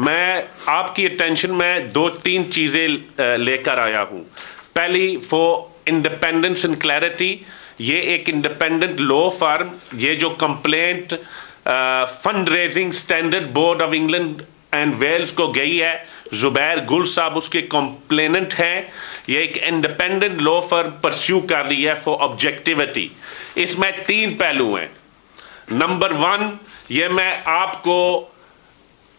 मैं आपकी अटेंशन में 2-3 चीज़ें लेकर आया हूँ। पहली, फॉर इंडिपेंडेंस एंड क्लैरिटी, ये एक इंडिपेंडेंट लॉ फर्म, ये जो complaint fund raising standard board of England and Wales को गई है, जुबैर गुल साहब उसके कंप्लेनेंट हैं। ये एक इंडिपेंडेंट लॉ फर्म परस्यू कर रही है फॉर ऑब्जेक्टिविटी। इसमें 3 पहलू हैं। नंबर 1, ये मैं आपको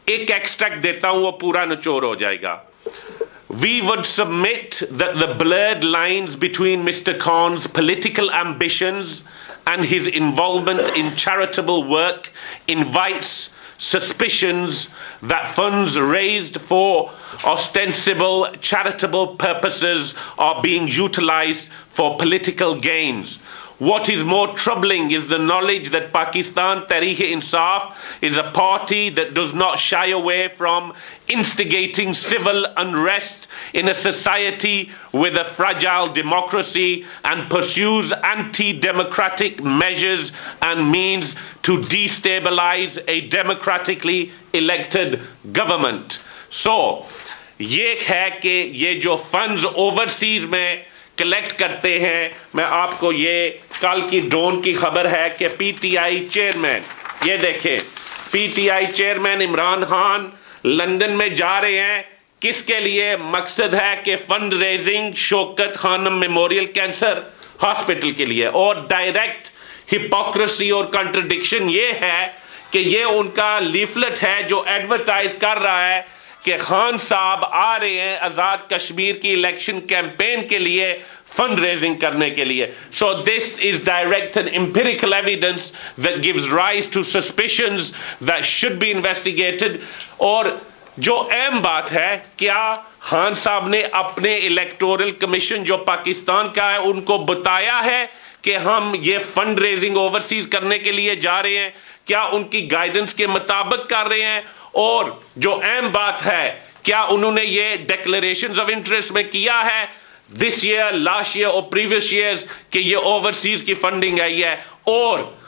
एक एक्सट्रैक्ट देता हूं, वो पूरा निचोड़ हो जाएगा। We would submit that the blurred lines between Mr. Khan's political ambitions and his involvement in charitable work invites suspicions that funds raised for ostensible charitable purposes are being utilized for political gains. What is more troubling is the knowledge that Pakistan Tehreek-e-Insaf is a party that does not shy away from instigating civil unrest in a society with a fragile democracy and pursues anti-democratic measures and means to destabilize a democratically elected government. So, ये है कि ये जो funds overseas में collect करते हैं, मैं आपको ये कल की डॉन की खबर है कि पीटीआई चेयरमैन, ये देखें, PTI chairman Imran Khan London में जा रहे हैं। किसके लिए? मकसद है कि fund raising Shaukat Khanum memorial cancer hospital के लिए। और डायरेक्ट हिपोक्रेसी और कंट्रडिक्शन ये है कि ये उनका लीफलेट है जो एडवर्टाइज कर रहा है कि खान साहब आ रहे हैं आज़ाद कश्मीर की इलेक्शन कैंपेन के लिए फंड रेजिंग करने के लिए। So this is direct and empirical evidence that gives rise to suspicions that should be investigated. और जो अहम बात है, क्या खान साहब ने अपने इलेक्टोरल कमीशन जो पाकिस्तान का है उनको बताया है कि हम ये फंड रेजिंग ओवरसीज करने के लिए जा रहे हैं? क्या उनकी गाइडेंस के मुताबिक कर रहे हैं? और जो अहम बात है, क्या उन्होंने ये डिक्लेरेशंस ऑफ इंटरेस्ट में किया है दिस ईयर, लास्ट ईयर और प्रीवियस ईयर्स कि ये ओवरसीज की फंडिंग आई है? और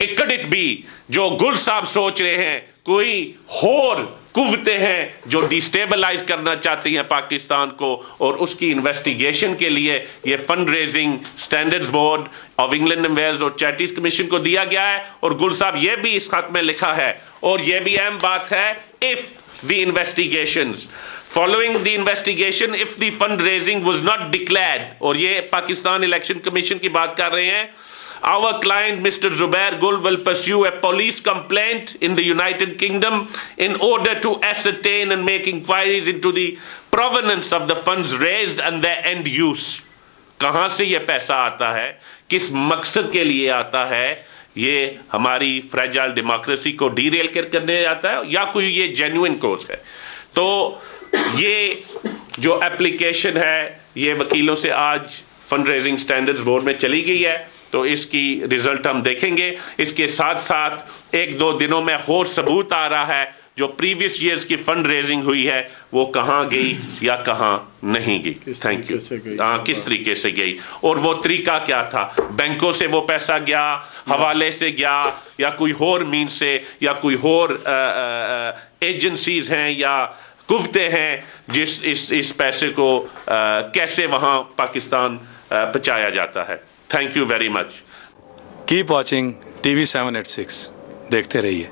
इट कुड इट बी जो गुल साहब सोच रहे हैं, कोई और कुव्वतें हैं जो डिस्टेबलाइज करना चाहती हैं पाकिस्तान को, और उसकी इन्वेस्टिगेशन के लिए ये fund raising standards board of England and Wales और चैरिटीज कमीशन को दिया गया है। और गुल साहब ये भी इस खत में लिखा है, और ये भी अहम बात है, if the investigations following the investigation, if the fundraising was not declared, और ये पाकिस्तान इलेक्शन कमीशन की बात कर रहे हैं, our client Mr. Zubair Gul will pursue a police complaint in the United Kingdom in order to ascertain and make inquiries into the provenance of the funds raised and their end use. कहाँ से ये पैसा आता है, किस मकसद के लिए आता है, ये हमारी फ्रेजाइल डेमोक्रेसी को डीरेल करने आता है या कोई ये जेन्युइन कोज है? तो ये जो एप्लीकेशन है ये वकीलों से आज फंड रेजिंग स्टैंडर्ड्स बोर्ड में चली गई है, तो इसकी रिजल्ट हम देखेंगे। इसके साथ साथ 1-2 दिनों में और सबूत आ रहा है जो प्रीवियस ईयर्स की फंड रेजिंग हुई है वो कहाँ गई या कहाँ नहीं गई। Thank you. हाँ, किस तरीके से गई और वो तरीका क्या था? बैंकों से वो पैसा गया, हवाले से गया, या कोई और मीन से, या कोई और एजेंसीज हैं या कुव्वतें हैं जिस इस पैसे को कैसे वहाँ पाकिस्तान पहुँचाया जाता है। Thank you very much. Keep watching TV 786, देखते रहिए।